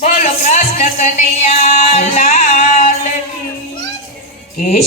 બોલો કૃષ્ણ કનૈયા લાલ કી।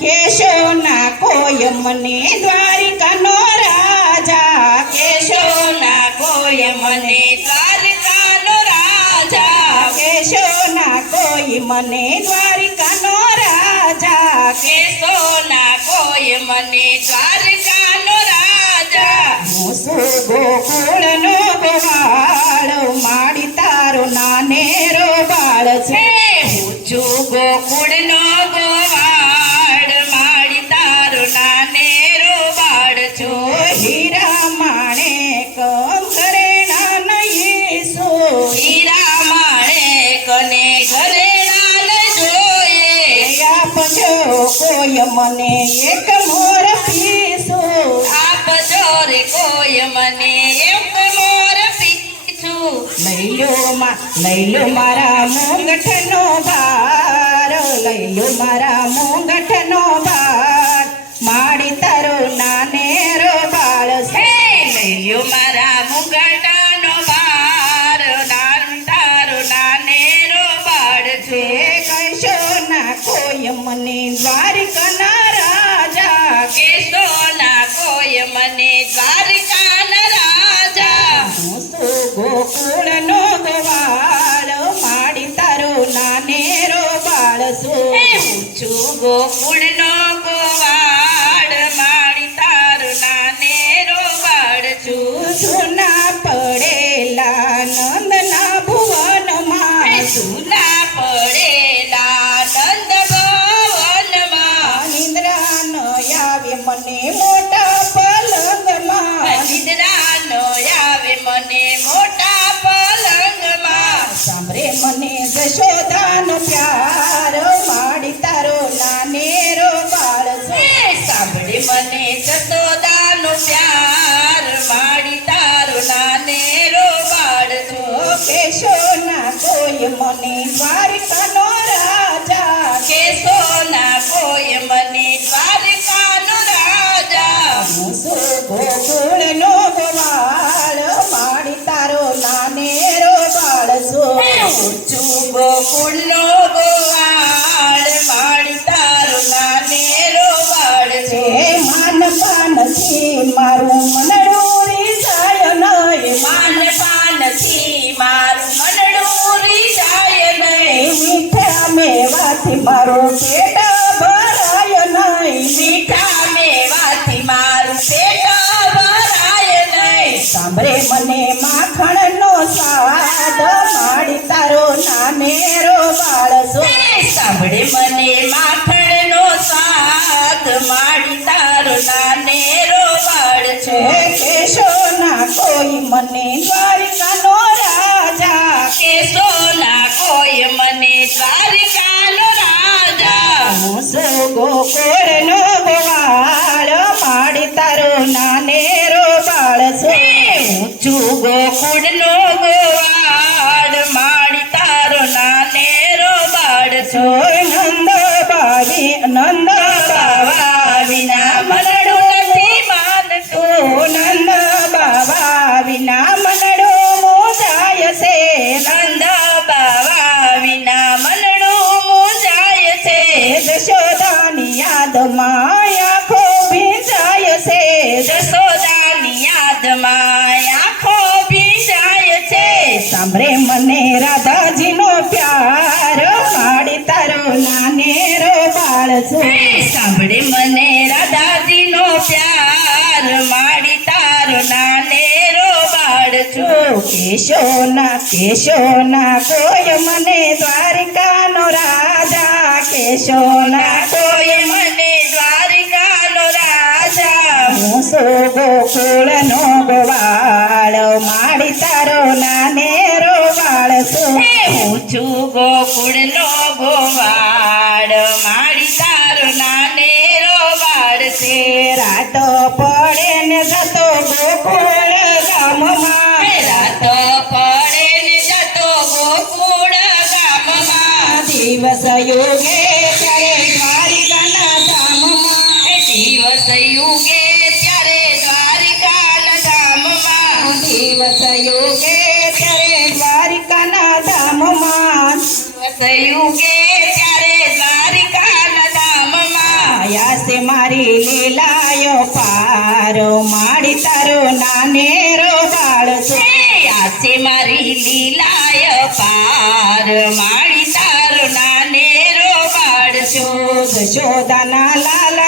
કેશો ના કોઈ મને દ્વારિકાનો રાજા, કેશો ના કોઈ મને દ્વારકાનો રાજા, કેશો ના કોઈ મને દ્વારિકાનો રાજા, કેશો ના કોઈ મને દ્વારકાનો રાજા। હું છું ગોકુળનો ગોવાળ, માડી તારો નાનેરો બાળ છે। હું છું ગોકુળનો ગોવાળ, માડી તારો નાનેરો બાળ છું। હીરા માણેક ઘરેણા નહીં શું, હીરા માણેકને ઘરેણાં જોઈએ। આપજો કોઈ મને એક મોર પીસું, આપજો રે કોઈ મને એક મોર પીછું। લઈ લો મારા મોંગઠનો ભાર, લઈ લો મારા મોંગઠનો ભાર, માડી તારો નાનેરો બાળ છે। લઈ લ્યો મારા મુગટાનો ભાર, તારો નાનેરો બાળ છે। કશો ના કોઈ મને દ્વારકાના રાજા, કેશો ના કોઈ મને દ્વારકાના રાજા। હું છું ગોકુળનો ગોવાળ, માડી તારો નાનેરો બાળ છું। હું છું ગોકુળનો ગોવાળ, માડી તારો નાનેરો બાળ છું। જૂના પડેલા નંદના ભુવનમાં, જૂના પડેલા નંદ ભવનમાં, નિદ્રા ન આવે મને મોટા પલંગમાં, નિદ્રા નો આવે મને મોટા પલંગમાં। સાંભળે મને જશોદાનો પ્યાર, માડી તારો નાનેરો બાળ છે। સાંભળે મને જશોદાનો પ્યાર, માડી તારો નાનેરો બાળ છું। કેશો ના કોઈ મને દ્વારકાનો રાજા, કેશો ના કોઈ મને દ્વારકાનો રાજા। હું છું ગોકુળનો ગોવાળ, માડી તારો નાનેરો બાળ છું। હું છું ગોકુળનો ગોવાળ, માડી તારો નાનેરો બાળ હે છું। માનપાનથી મારું મનડું રીસાય નહીં, માન પાનથી મારું મનડું રીઝાય નહીં, મીઠા મેવાથી મારું પેટ ભરાય નહીં, મીઠા મેવાથી મારું પેટ ભરાય નહીં। સાંભળે મને માખણનો સ્વાદ, માડી તારો નાનેરો બાળ છું। સાંભળે મને માખણનો સ્વાદ, માડી તારો નાનેરો બાળ હે છું। કેશો ના કોઈ મને દ્વારિકાનો રાજા, કેશો ના કોઈ મને દ્વારકાનો રાજા। હું છું ગોકુળનો ગોવાળ, માડી તારો નાનેરો બાળ છું। હું છું ગોકુળનો ગોવાળ, માડી તારો નાનેરો બાળ છું। નંદ બાવા વિના મનડું નથી માનતું, નંદ બાબા વિના મનડું મોજાય છે। નંદ બાવા વિના મનડું મૂંઝાય છે। જશોદાની યાદમાં આંખો ભીંજાય છે। જશોદાની યાદમાં આંખો ભીંજાય છે। સાંભળે મને રાધાજીનો પ્યાર, માડી તારો નાનેરો બાળ છું। સાંભળે મને રાધાજીનો પ્યાર, માડી તારો નાનેરો બાળ છું। કેશો ના કોઈ મને દ્વારિકાનો રાજા, કેશો ના કોઈ મને દ્વારિકાનો રાજા। હું છું ગોકુળનો ગોવાળ, માડી તારો નાનેરો બાળ છું। હું છું ગોકુળનો ગોવાળ, માડી તારો નાનેરો બાળ છે। રાતો પડે ને જતો ગોકુળ ગામમાં, રાતો પડે ને જતો ગોકુળ ગામમાં, દિવસ યુગે ત્યારે દ્વારિકાના ધામમાં, દિવસ યુગે ત્યારે દ્વારિકાના ધામમાં, દિવસ યુગે ત્યારે દ્વારિકાના ધામ યુગે ત્યારે દ્વારિકાના ધામમાં આયા છે મારી લીલાયો પારો માડી તારો નાનેરો બાળ છે આસે મારી લીલાય પાર માળી તારો નાનેરો બાળશો જશોદાના લાલ